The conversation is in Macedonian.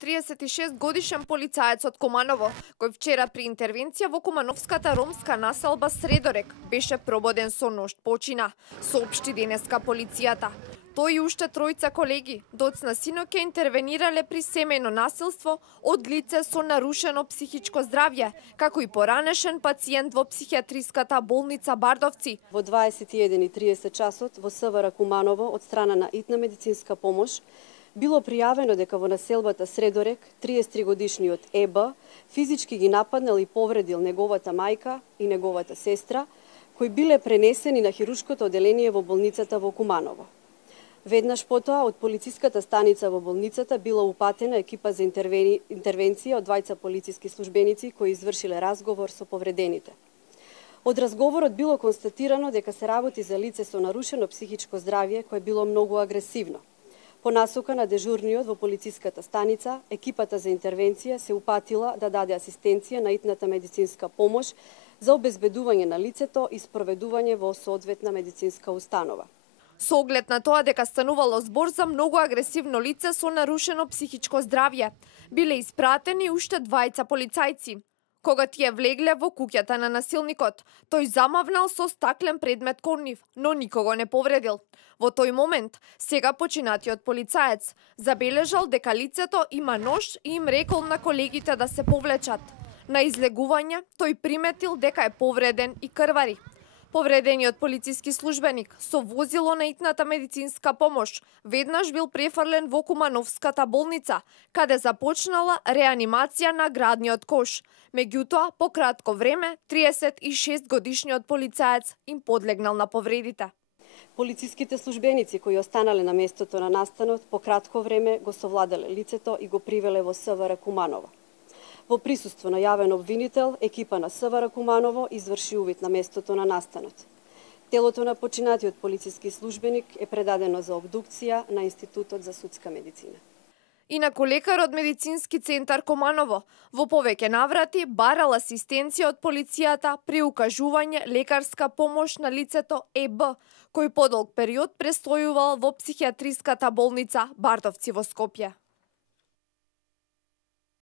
36-годишен полицаец од Куманово, кој вчера при интервенција во кумановската ромска населба Средорек беше прободен со ношт почина, соопшти денеска полицијата. Тој и уште тројца колеги доцна синоќа интервенирале при семејно насилство од лице со нарушено психичко здравје, како и поранешен пациент во психијатриската болница Бардовци. Во 21:30 часот во СВР Куманово од страна на итна медицинска помош било пријавено дека во населбата Средорек 33-годишниот ЕБ физички ги нападнал и повредил неговата мајка и неговата сестра, кои биле пренесени на хируршкото оделение во болницата во Куманово. Веднаш потоа од полициската станица во болницата била упатена екипа за интервенција од двајца полициски службеници кои извршиле разговор со повредените. Од разговорот било констатирано дека се работи за лице со нарушено психичко здравје кое било многу агресивно. По насока на дежурниот во полициската станица, екипата за интервенција се упатила да даде асистенција на итната медицинска помош за обезбедување на лицето и спроведување во соодветна медицинска установа. Со оглед на тоа дека станувало збор за многу агресивно лице со нарушено психичко здравје, биле испратени уште двајца полицајци. Кога тие влегле во куќата на насилникот, тој замавнал со стаклен предмет кон нив, но никого не повредил. Во тој момент, сега починатиот полицаец забележал дека лицето има нож и им рекол на колегите да се повлечат. На излегување, тој приметил дека е повреден и крвари. Повредениот полициски службеник со возило на итната медицинска помош веднаш бил префрлен во Кумановската болница, каде започнала реанимација на градниот кош. Меѓутоа, по кратко време, 36-годишниот полицаец им подлегнал на повредите. Полициските службеници кои останале на местото на настанот по кратко време го совладале лицето и го привеле во СВР Куманово. Во присуство на јавен обвинител, екипа на СВР Куманово изврши увид на местото на настанот. Телото на починатиот полициски службеник е предадено за обдукција на Институтот за судска медицина. Инаку лекар од медицински центар Куманово во повеќе наврати барал асистенција од полицијата при укажување лекарска помош на лицето ЕБ, кој подолг период престојувал во психијатриската болница Бардовци во Скопје.